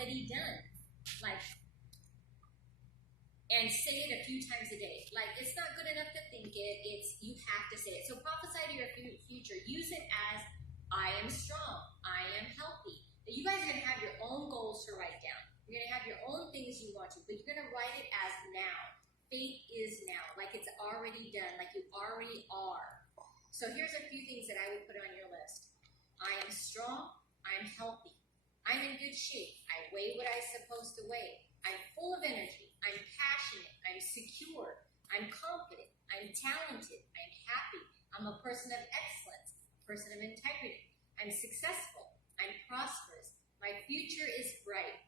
already done. Like, and say it a few times a day. Like, it's not good enough to think it. It's, you have to say it. So prophesy to your future. Use it as, I am strong. I am healthy. You guys are going to have your own goals to write down. You're going to have your own things you want to, but you're going to write it as now. Faith is now, like it's already done, like you already are. So here's a few things that I would put on your list. I am strong. I'm healthy. I'm in good shape. I weigh what I'm supposed to weigh. I'm full of energy. I'm passionate. I'm secure. I'm confident. I'm talented. I'm happy. I'm a person of excellence, a person of integrity. I'm successful. I'm prosperous. My future is bright.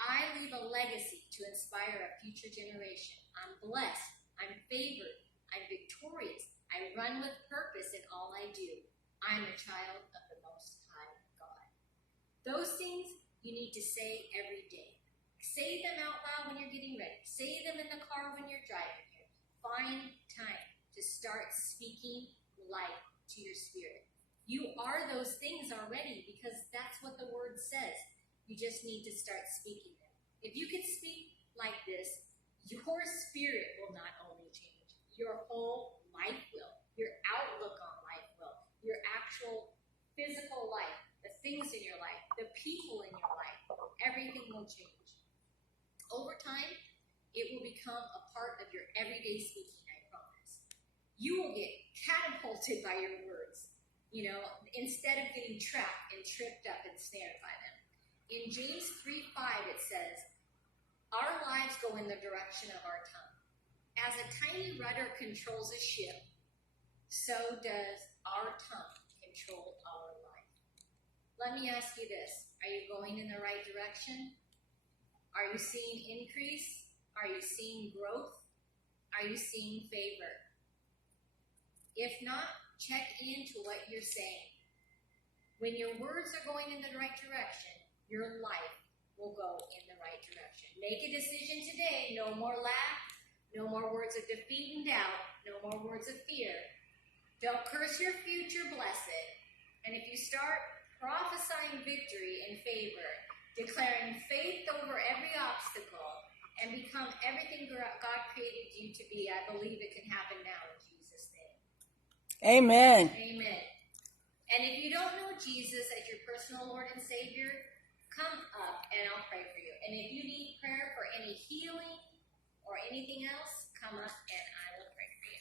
I leave a legacy to inspire a future generation. I'm blessed. I'm favored. I'm victorious. I run with purpose in all I do. I'm a child of the Most High God. Those things you need to say every day. Say them out loud when you're getting ready. Say them in the car when you're driving here. Find time to start speaking life to your spirit. You are those things already because that's what the word says. You just need to start speaking them. If you can speak like this, your spirit will not only change, your whole life will. Your outlook on life will. Your actual physical life, the things in your life, the people in your life, everything will change. Over time, it will become a part of your everyday speaking, I promise. You will get catapulted by your words, instead of getting trapped and tripped up and snared by them. In James 3:5, it says, our lives go in the direction of our tongue. As a tiny rudder controls a ship, so does our tongue control our life. Let me ask you this. Are you going in the right direction? Are you seeing increase? Are you seeing growth? Are you seeing favor? If not, check into what you're saying. When your words are going in the right direction, your life will go in the right direction. Make a decision today. No more lack. No more words of defeat and doubt. No more words of fear. Don't curse your future, bless it. And if you start prophesying victory and favor, declaring faith over every obstacle, and become everything God created you to be, I believe it can happen now in Jesus' name. Amen. Amen. And if you don't know Jesus as your personal Lord and Savior, come up and I'll pray for you. And if you need prayer for any healing or anything else, come up and I will pray for you.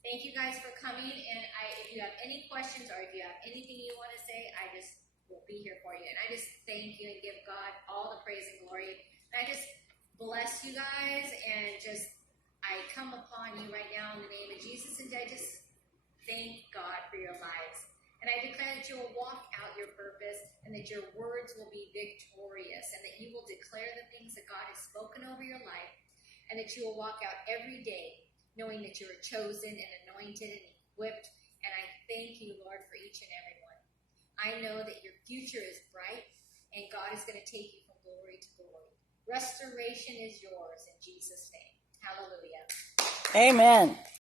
Thank you guys for coming. And if you have any questions or if you have anything you want to say, I just will be here for you. And I just thank you and give God all the praise and glory. And I just bless you guys and I come upon you right now in the name of Jesus. And I just thank God for your lives. And I declare that you will walk out your purpose and that your words will be victorious and that you will declare the things that God has spoken over your life and that you will walk out every day knowing that you are chosen and anointed and equipped. And I thank you, Lord, for each and every one. I know that your future is bright and God is going to take you from glory to glory. Restoration is yours in Jesus' name. Hallelujah. Amen.